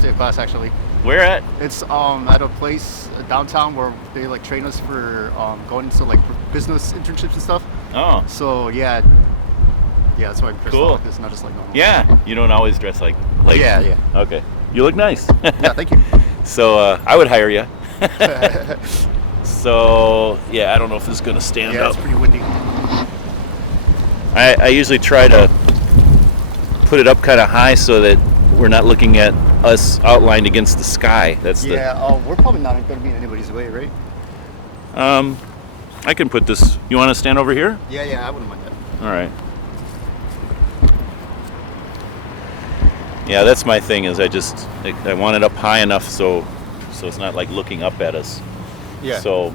first day of class actually. Where at? It's at a place downtown where they like train us for going into like business internships and stuff. Oh. So yeah, that's why I'm dressed Cool. like this, not just like normal. Yeah, you don't always dress like. Yeah. Okay, you look nice. Yeah, thank you. So I would hire you. So yeah, I don't know if this is gonna stand Yeah, up. it's pretty windy. I usually try to put it up kind of high so that we're not looking at us outlined against the sky. That's We're probably not going to be in anybody's way, right? I can put this. You want to stand over here? Yeah, I wouldn't mind that. All right. Yeah, that's my thing. Is I want it up high enough so it's not like looking up at us. Yeah. So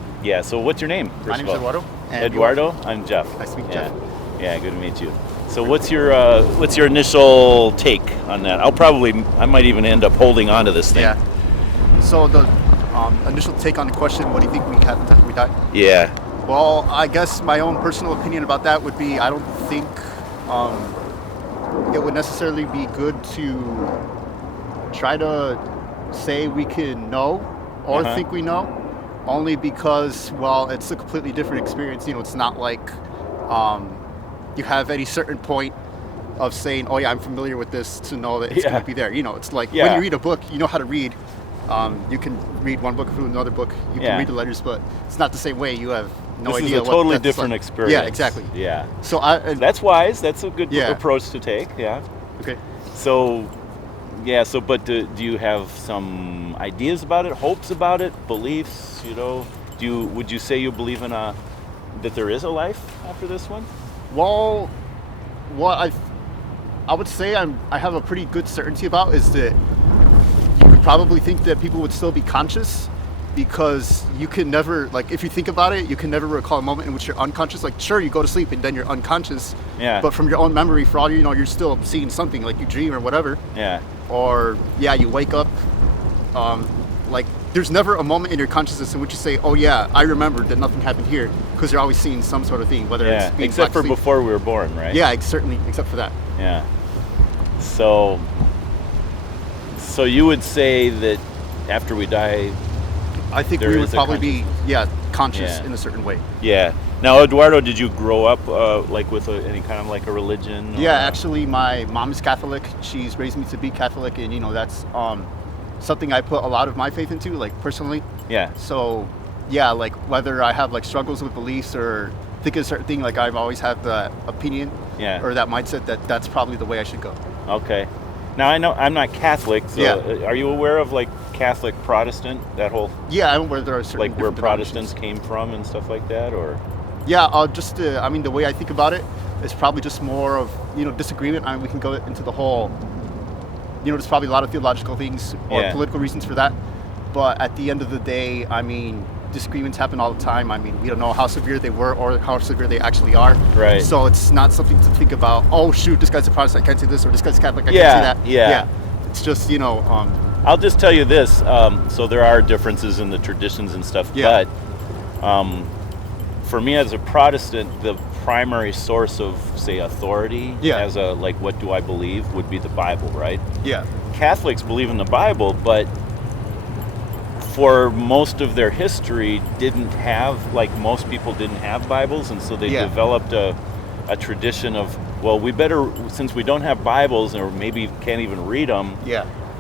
what's your name? My name's Eduardo. Eduardo. I'm Jeff. Nice to meet you, Jeff. Yeah, good to meet you. So what's your initial take on that? I might even end up holding on to this thing. Yeah. So the initial take on the question, what do you think we have after we die? Yeah. Well, I guess my own personal opinion about that would be I don't think it would necessarily be good to try to say we can know or think we know, only because, well, it's a completely different experience. It's not like you have any certain point of saying, oh yeah, I'm familiar with this to know that it's going to be there. It's like when you read a book, you know how to read. You can read one book through another book. You can read the letters, but it's not the same way. You have no idea. This is a totally different experience. Yeah, exactly. Yeah. So that's wise. That's a good approach to take. Yeah. Okay. So, but do you have some ideas about it, hopes about it, beliefs? Would you say you believe in that there is a life after this one? Well, what I would say I have a pretty good certainty about is that you could probably think that people would still be conscious, because you can never, like, if you think about it, you can never recall a moment in which you're unconscious. Like, sure, you go to sleep and then you're unconscious. Yeah. But from your own memory, for all you know, you're still seeing something, like you dream or whatever. Yeah. Or you wake up. Like, there's never a moment in your consciousness in which you say, oh yeah, I remembered that nothing happened here, because you're always seeing some sort of thing, whether it's being except for sleep. before we were born, right? Yeah, certainly, except for that. Yeah. So you would say that after we die, I think we would probably be conscious in a certain way. Yeah. Now, Eduardo, did you grow up with any kind of like a religion? Yeah, actually, my mom is Catholic. She's raised me to be Catholic, and that's something I put a lot of my faith into, like personally. Yeah. So, like whether I have like struggles with beliefs or think a certain thing, like I've always had the opinion or that mindset that that's probably the way I should go. Okay. Now, I know I'm not Catholic, so are you aware of like Catholic Protestant, that whole... Yeah, I'm aware there are certain like where Protestants came from and stuff like that, or... Yeah, the way I think about it is probably just more of, disagreement. We can go into the whole, there's probably a lot of theological things or political reasons for that. But at the end of the day, disagreements happen all the time. We don't know how severe they were or how severe they actually are. Right. So it's not something to think about, oh shoot, this guy's a Protestant, I can't say this, or this guy's Catholic, I can't say that. Yeah. It's just, I'll just tell you this, so there are differences in the traditions and stuff, but for me as a Protestant, the primary source of, say, authority as a, like, what do I believe, would be the Bible, right? Yeah. Catholics believe in the Bible, but for most of their history most people didn't have Bibles, and so they developed a tradition of, well, we better, since we don't have Bibles or maybe can't even read them,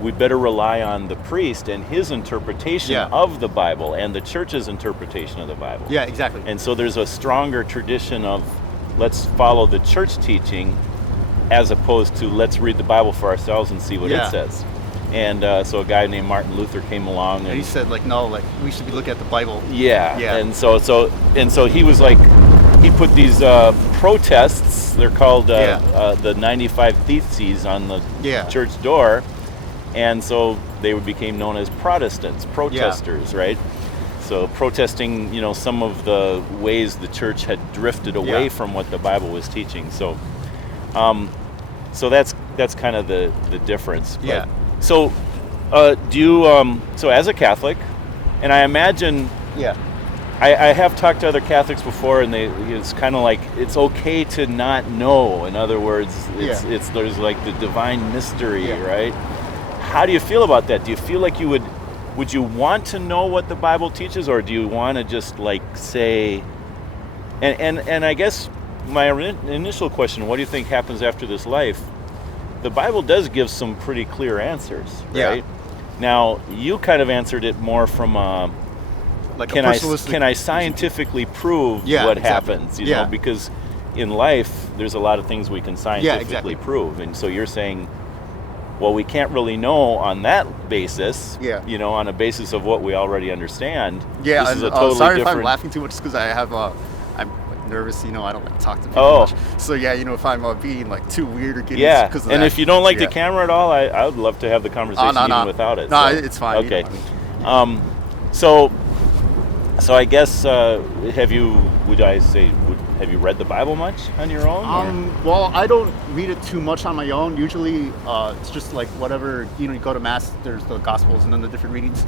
we better rely on the priest and his interpretation of the Bible and the church's interpretation of the Bible. Yeah, exactly. And so there's a stronger tradition of let's follow the church teaching as opposed to let's read the Bible for ourselves and see what it says. And so a guy named Martin Luther came along, and he said, no, we should be looking at the Bible. Yeah. And so he was like, he put these protests, they're called the 95 Theses on the church door, and so they became known as Protestants, protesters, right? So protesting, some of the ways the church had drifted away from what the Bible was teaching. So, so that's kind of the difference. But, so, do you? So, as a Catholic, and I imagine, I have talked to other Catholics before, and it's kind of like it's okay to not know. In other words, there's like the divine mystery, right? how do you feel about that? Do you feel like would you want to know what the Bible teaches, or do you want to just like say, and I guess my initial question, what do you think happens after this life? The Bible does give some pretty clear answers, right? Yeah. Now, you kind of answered it more from can I scientifically prove what happens, you know, because in life there's a lot of things we can scientifically prove, and so you're saying, well, we can't really know on that basis, you know, on a basis of what we already understand. Yeah, this and, is a totally sorry different... if I'm laughing too much because I have I'm nervous, you know, I don't like to talk to people much. So yeah, you know, if I'm being like too weird or getting because of and that, if you don't like the camera at all, I would love to have the conversation even without it. No, it's fine. Okay. You know, So I guess have you read the Bible much on your own? Well, I don't read it too much on my own. Usually, it's just like whatever, you know, you go to mass, there's the Gospels and then the different readings.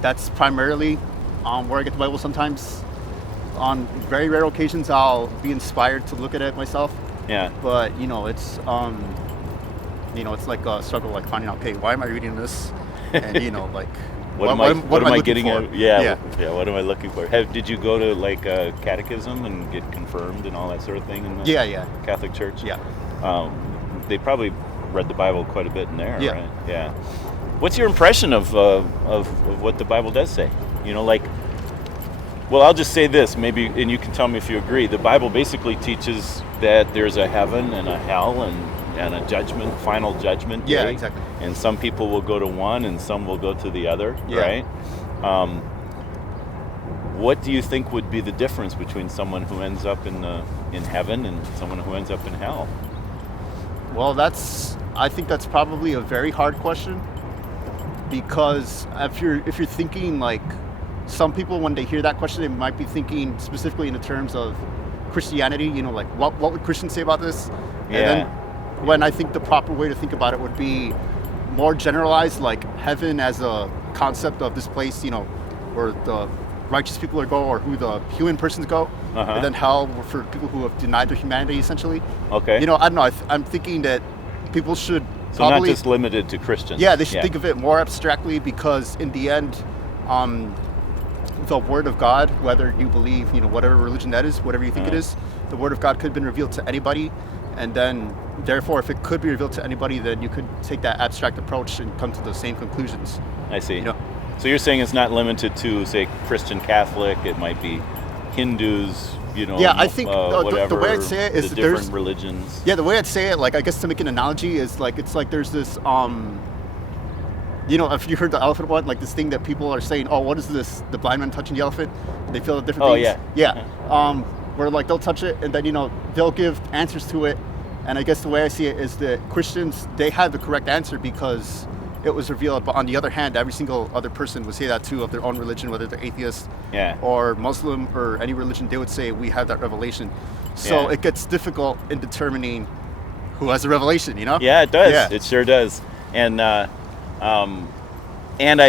That's primarily where I get the Bible. Sometimes, on very rare occasions, I'll be inspired to look at it myself. Yeah. But you know, it's it's like a struggle, like finding out, okay, why am I reading this? And you know, like. What am I getting at? Yeah, what am I looking for? Did you go to like a catechism and get confirmed and all that sort of thing in the Catholic Church? Yeah. They probably read the Bible quite a bit in there, right? Yeah. What's your impression of what the Bible does say? You know, like, well, I'll just say this, maybe, and you can tell me if you agree. The Bible basically teaches that there's a heaven and a hell and a final judgment day. Yeah, exactly. And some people will go to one and some will go to the other, right? What do you think would be the difference between someone who ends up in heaven and someone who ends up in hell? Well, I think that's probably a very hard question, because if you're thinking like, some people when they hear that question, they might be thinking specifically in the terms of Christianity, you know, like what would Christians say about this? And then when I think the proper way to think about it would be more generalized, like heaven as a concept of this place, you know, where the righteous people go, or who the human persons go, and then hell for people who have denied their humanity, essentially. Okay. You know, I don't know. I'm thinking that people should not just limited to Christians. Yeah, they should think of it more abstractly, because in the end, the Word of God, whether you believe, you know, whatever religion that is, whatever you think it is, the Word of God could have been revealed to anybody. And then, therefore, if it could be revealed to anybody, then you could take that abstract approach and come to the same conclusions. I see. You know? So you're saying it's not limited to, say, Christian Catholic. It might be Hindus, you know. Yeah, I think whatever, the way I'd say it is the different religions. Yeah, the way I'd say it, like, I guess to make an analogy, is like, it's like there's this, you know, if you heard the elephant one, like this thing that people are saying, oh, what is this? The blind man touching the elephant? And they feel the different things. Yeah. Where like they'll touch it and then, you know, they'll give answers to it. And I guess the way I see it is that Christians, they had the correct answer because it was revealed. But on the other hand, every single other person would say that too, of their own religion, whether they're atheist or Muslim or any religion, they would say we have that revelation. So it gets difficult in determining who has the revelation, you know? Yeah, it does. Yeah. It sure does. And I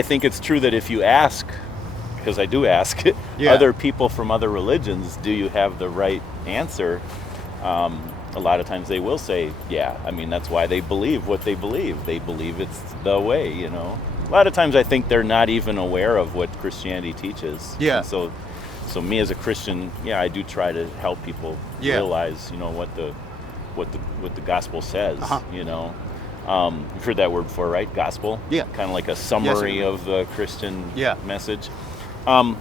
think it's true that if you ask, because I do ask, other people from other religions, do you have the right answer? A lot of times they will say, I mean, that's why they believe what they believe. They believe it's the way, you know. A lot of times I think they're not even aware of what Christianity teaches. Yeah. And so me as a Christian, I do try to help people realize, you know, what the gospel says, you know. You've heard that word before, right? Gospel? Yeah. Kind of like a summary of the Christian message. I want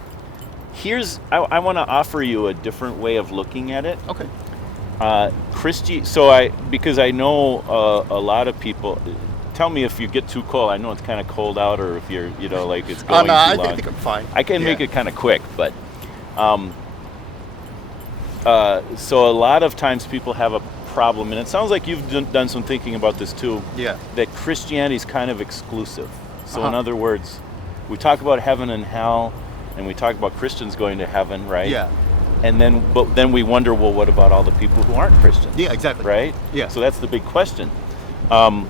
to offer you a different way of looking at it. Okay. Because I know a lot of people. Tell me if you get too cold. I know it's kind of cold out, or if you're, you know, like it's going too long. I think I'm fine. I can make it kind of quick, but so a lot of times people have a problem, and it sounds like you've done some thinking about this too. Yeah. That Christianity is kind of exclusive. So in other words, we talk about heaven and hell, and we talk about Christians going to heaven, right? Yeah. And then we wonder, well, what about all the people who aren't Christians? Yeah, exactly. Right? Yeah. So that's the big question. And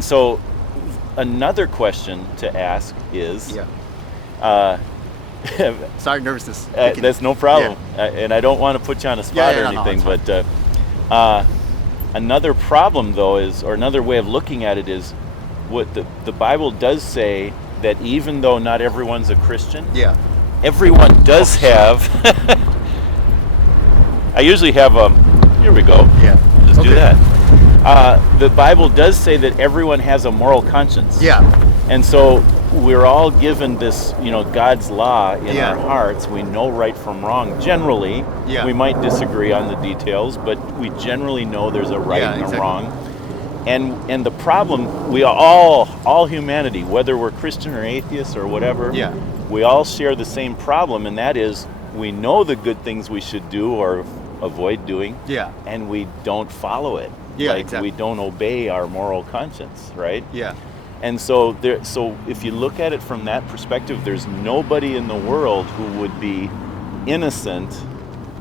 so another question to ask is, sorry, nervousness. That's no problem. Yeah. And I don't want to put you on a spot or anything, but Another problem, though, or another way of looking at it is, what the Bible does say that even though not everyone's a Christian, everyone does have. I usually have here we go. Yeah. Just do that. The Bible does say that everyone has a moral conscience. Yeah. And so we're all given this, God's law in our hearts. We know right from wrong. Generally, we might disagree on the details, but we generally know there's a right and a wrong. And the problem, we all humanity, whether we're Christian or atheist or whatever, we all share the same problem, and that is we know the good things we should do or avoid doing, and we don't follow it. We don't obey our moral conscience, right? Yeah. And so if you look at it from that perspective, there's nobody in the world who would be innocent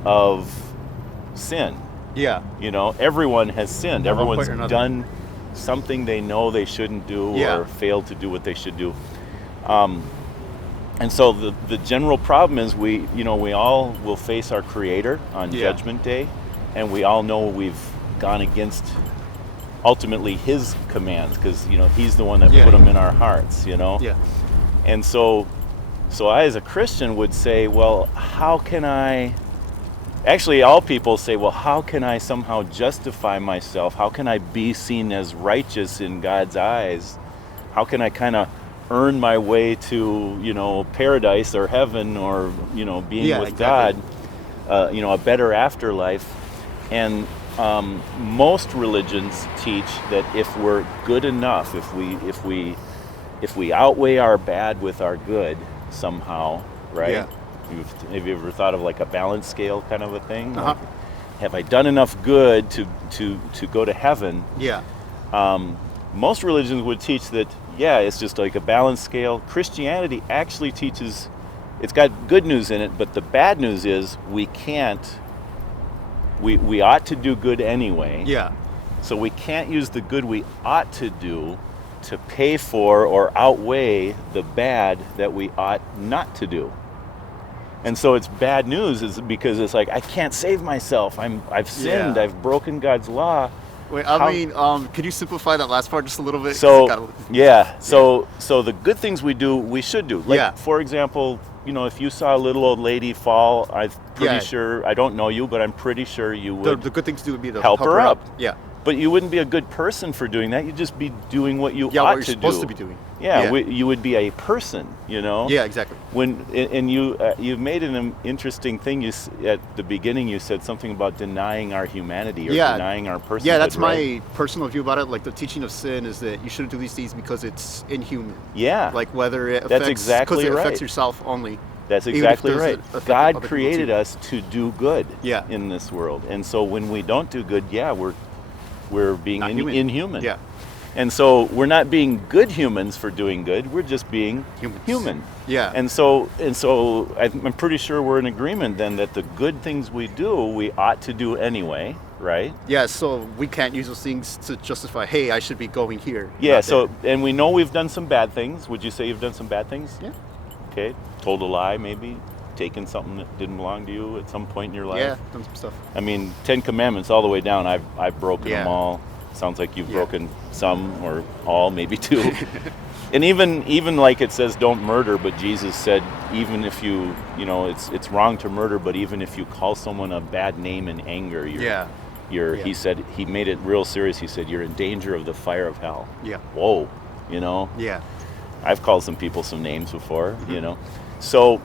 of sin. Yeah. Everyone has sinned. Everyone's done something they know they shouldn't do or failed to do what they should do. And so the general problem is we all will face our Creator on Judgment Day, and we all know we've gone against ultimately His commands, because He's the one that put them in our hearts. And so I, as a Christian, would say, well, how can I? Actually, all people say, well, how can I somehow justify myself? How can I be seen as righteous in God's eyes? How can I kind of earn my way to paradise or heaven or being with God, a better afterlife? And most religions teach that if we're good enough, if we outweigh our bad with our good somehow, right? Yeah. Have you ever thought of like a balance scale kind of a thing? Like, have I done enough good to go to heaven? Yeah. Most religions would teach that, it's just like a balance scale. Christianity actually teaches, it's got good news in it, but the bad news is we ought to do good anyway. Yeah. So we can't use the good we ought to do to pay for or outweigh the bad that we ought not to do. And so it's bad news is because it's like, I can't save myself. I've sinned. I've broken God's law. Wait, could you simplify that last part just a little bit? So the good things we do, we should do. Like, for example, if you saw a little old lady fall, I'm pretty sure, I don't know you, but I'm pretty sure you would. The good thing to do would be to help her up. Yeah. But you wouldn't be a good person for doing that. You'd just be doing what you ought to do. Yeah, what you're supposed to be doing. You would be a person, Yeah, exactly. You made an interesting thing. At the beginning, you said something about denying our humanity or denying our personhood. Yeah, that's my personal view about it. Like, the teaching of sin is that you shouldn't do these things because it's inhuman. Yeah. Like, whether it affects... That's exactly right. Because it affects yourself only. That's exactly right. God created us to do good in this world. And so when we don't do good, we're being inhuman. Yeah. And so we're not being good humans for doing good. We're just being human. Yeah. And so I'm pretty sure we're in agreement then that the good things we do, we ought to do anyway, right? Yeah, so we can't use those things to justify, hey, I should be going here. Yeah, and we know we've done some bad things. Would you say you've done some bad things? Yeah. Okay. Told a lie, maybe. Taken something that didn't belong to you at some point in your life. Yeah, done some stuff. I mean, 10 Commandments all the way down, I've broken them all. Sounds like you've broken some or all, maybe two. And even like it says don't murder, but Jesus said even if you it's wrong to murder, but even if you call someone a bad name in anger, he said, he made it real serious. He said you're in danger of the fire of hell. Yeah. Whoa, Yeah. I've called some people some names before, So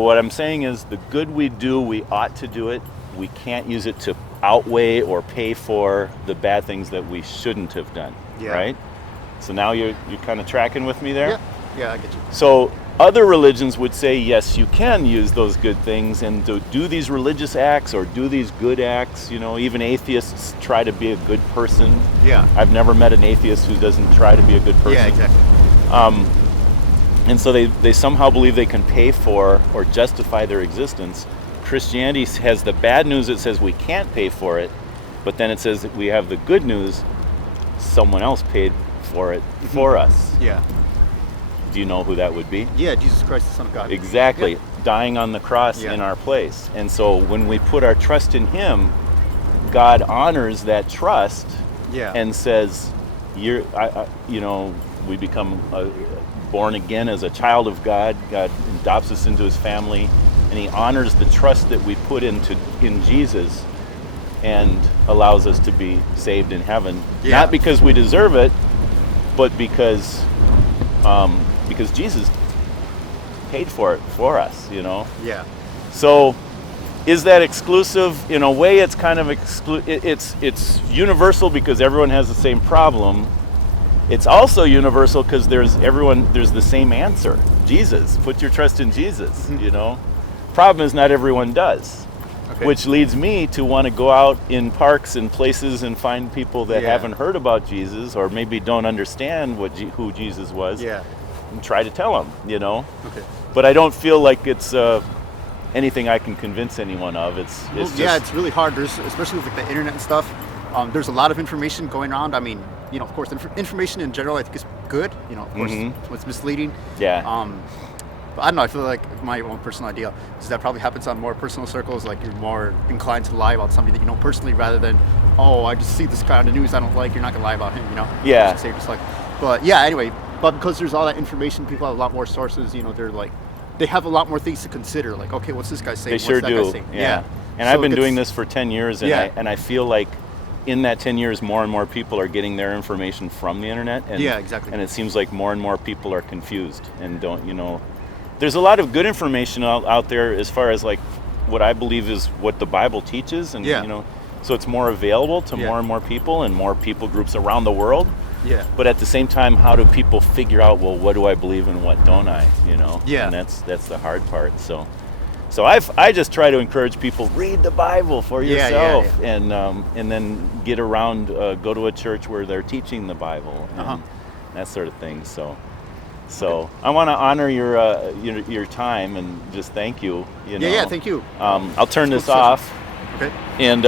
what I'm saying is the good we do, we ought to do it. We can't use it to outweigh or pay for the bad things that we shouldn't have done, right? So now you're kind of tracking with me there? Yeah, I get you. So other religions would say, yes, you can use those good things and do these religious acts or do these good acts. Even atheists try to be a good person. Yeah. I've never met an atheist who doesn't try to be a good person. Yeah, exactly. And so they somehow believe they can pay for or justify their existence. Christianity has the bad news. It says we can't pay for it, but then it says that we have the good news. Someone else paid for it for us. Yeah. Do you know who that would be? Yeah, Jesus Christ, the Son of God. Exactly. Yeah. Dying on the cross in our place. And so when we put our trust in Him, God honors that trust Yeah. and says, we become born again as a child of God. God adopts us into his family, and he honors the trust that we put in Jesus and allows us to be saved in heaven. Yeah. Not because we deserve it, but because Jesus paid for it for us, Yeah. So is that exclusive? In a way, it's kind of it's universal because everyone has the same problem. It's also universal because there's the same answer. Jesus. Put your trust in Jesus, Problem is not everyone does. Okay. Which leads me to want to go out in parks and places and find people that haven't heard about Jesus or maybe don't understand who Jesus was. Yeah. And try to tell them, Okay. But I don't feel like it's anything I can convince anyone of. It's it's really hard. Especially with the internet and stuff. There's a lot of information going around. I mean, of course, information in general I think is good. Of course, it's misleading. Yeah. But I don't know. I feel like my own personal idea is that probably happens on more personal circles. Like you're more inclined to lie about somebody that you know personally, rather than, I just see this guy on the news I don't like. You're not gonna lie about him, Yeah. But yeah. Anyway, but because there's all that information, people have a lot more sources. They're like, they have a lot more things to consider. Like, okay, what's this guy saying? They sure what's that do. Guy saying? Yeah. And I've been doing this for 10 years, and I feel like in that 10 years, more and more people are getting their information from the internet. And, yeah, exactly. And it seems like more and more people are confused and don't, There's a lot of good information out there as far as like what I believe is what the Bible teaches, and so it's more available to more and more people and more people groups around the world. Yeah. But at the same time, how do people figure out, well, what do I believe and what don't I? Yeah. And that's the hard part. So I just try to encourage people, read the Bible for yourself, and then get around, go to a church where they're teaching the Bible and that sort of thing. So I want to honor your time and just thank you. Yeah, thank you. I'll turn this off. Okay. And